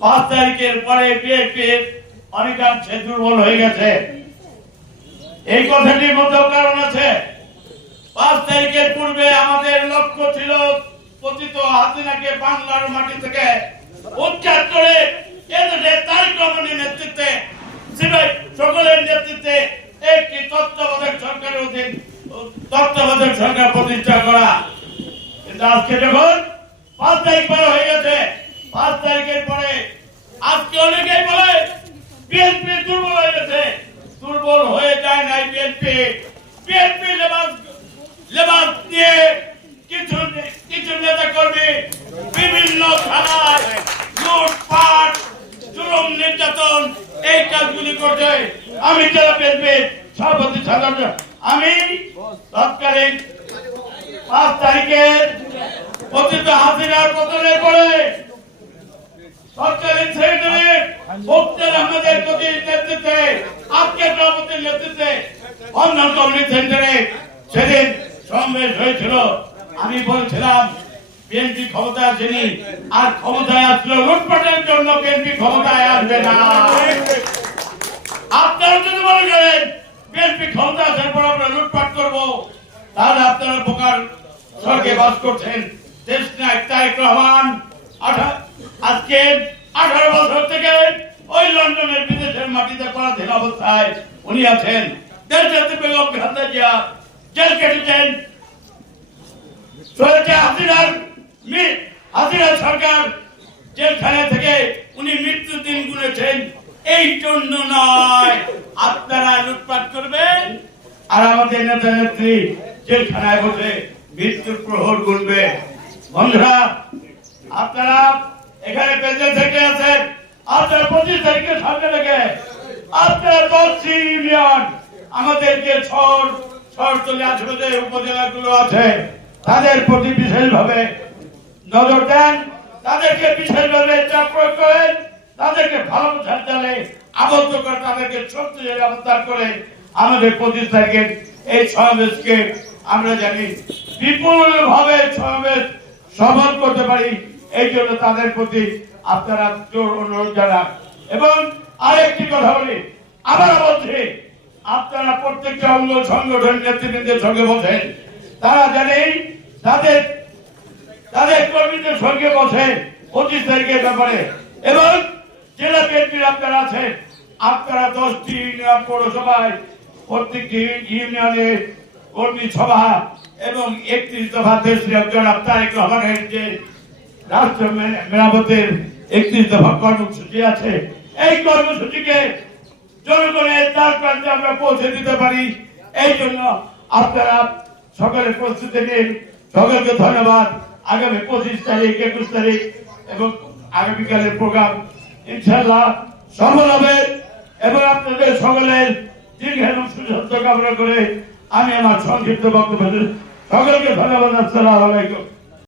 পাঁচ তারিখের পরে বিএনপি অনেকাংশে দুর্বল হয়ে গেছে। এই কথাটির মধ্যেও কারণ আছে। পাঁচ তারিখের পূর্বে আমাদের লক্ষ্য ছিল পতিত হাসিনাকে বাংলার মাটি থেকে উচ্চার করে নেতৃত্বে নেতৃত্বে সরকারের সরকার প্রতিষ্ঠা করা। কিন্তু আজকে যখন পাঁচ তারিখ পরে হয়ে গেছে, পাঁচ আজকে অনেকেই বলে বিএনপি দুর্বল হয়ে গেছে। দুর্বল হয়ে যায় নাই বিএনপি বিএনপি লেবাস লেবাস দিয়ে কিছু কিছু নেতা কর্মী বিভিন্ন থানায় লুটপাট, জুলুম, নির্যাতন, এই কাজগুলি করছে। আমি যারা বিএনপি সভাপতি সাধারণ আমি তৎকালীন পাঁচ তারিখের পতিত হাসিনার পতনের পরে সরকারি সেক্রেটারি মুক্তার আহমেদের প্রতি নেতৃত্বে, আজকে সভাপতির নেতৃত্বে বন্ধন কমিটি সেন্টারে সেদিন সমাবেশ হয়েছিল। আমি বলছিলাম বিএনপি ক্ষমতায় আসেনি, আর ক্ষমতায় আসলে লুটপাটের জন্য বিএনপি ক্ষমতায় আসবে না। আপনারা যদি মনে করেন বিএনপি ক্ষমতা আসার পর আমরা লুটপাট করব, তাহলে আপনারা বোকার স্বর্গে বাস করছেন। দেশ নায়ক তারেক রহমান অবস্থায় উনি আছেন। সরকার জেলখানা থেকে উনি মৃত্যু দিন গুনেছেন। এই জন্য নয়, আপনারা লুটপাট করবেন আর আমাদের নেতা নেত্রী জেলখানায় বসে মৃত্যুর প্রহর গুনবে। বন্ধুরা, আপনারা এখানে প্রেসিডেন্ট থেকে আছেন। আপনারা পঁচিশ তারিখে সামনে রেখে আপনারা দশটি ইউনিয়ন আমাদের যে ছর শহরতলি আশেপাশে উপজেলাগুলো আছে। তাদের প্রতি বিশেষভাবে নজর দেন, তাদেরকে বিশেষভাবে চাপ করেন, তাদেরকে ভালো জালে আবদ্ধ করে তাদেরকে শক্তিশালী অবস্থান করে আমাদের পঁচিশ তারিখের এই সমাবেশকে আমরা জানি বিপুল ভাবে সমাবেশ সফল করতে পারি। এই জন্য তাদের প্রতি আপনারা জোর অনুরোধ জানান। এবং আরেকটি কথা বলি। আবার বলছি আপনারা প্রত্যেকটা অঙ্গ সংগঠন, নেতৃবৃন্দের সঙ্গে বসেন। তারা জানেন তাদের তাদের কর্মীদের সঙ্গে বসে পঁচিশ তারিখের ব্যাপারে। এবং জেলা বিএনপির আপনারা আছেন, আপনারা দশটি ইউনিয়ন পৌরসভায় প্রত্যেকটি ইউনিয়নে কর্মী সভা এবং একত্রিশ দফা দেশ জনাব তারেক রহমানের যে রাষ্ট্র মেরামতের একত্রিশ দফা কর্মসূচি আছে এই কর্মসূচিকে জনগণের দ্বার প্রান্তে আমরা পৌঁছে দিতে পারি। এই জন্য আপনারা সকলে প্রস্তুতি নিন। সকলকে ধন্যবাদ। আগামী পঁচিশ তারিখ, একুশ তারিখ এবং আগামীকালের প্রোগ্রাম ইনশাল্লাহ সফল হবে। এবং আপনাদের সকলের দীর্ঘ এবং সুস্বাস্থ্য কামনা করে আমি আমার সংক্ষিপ্ত বক্তব্য সকলকে ধন্যবাদ। আসসালামু আলাইকুম।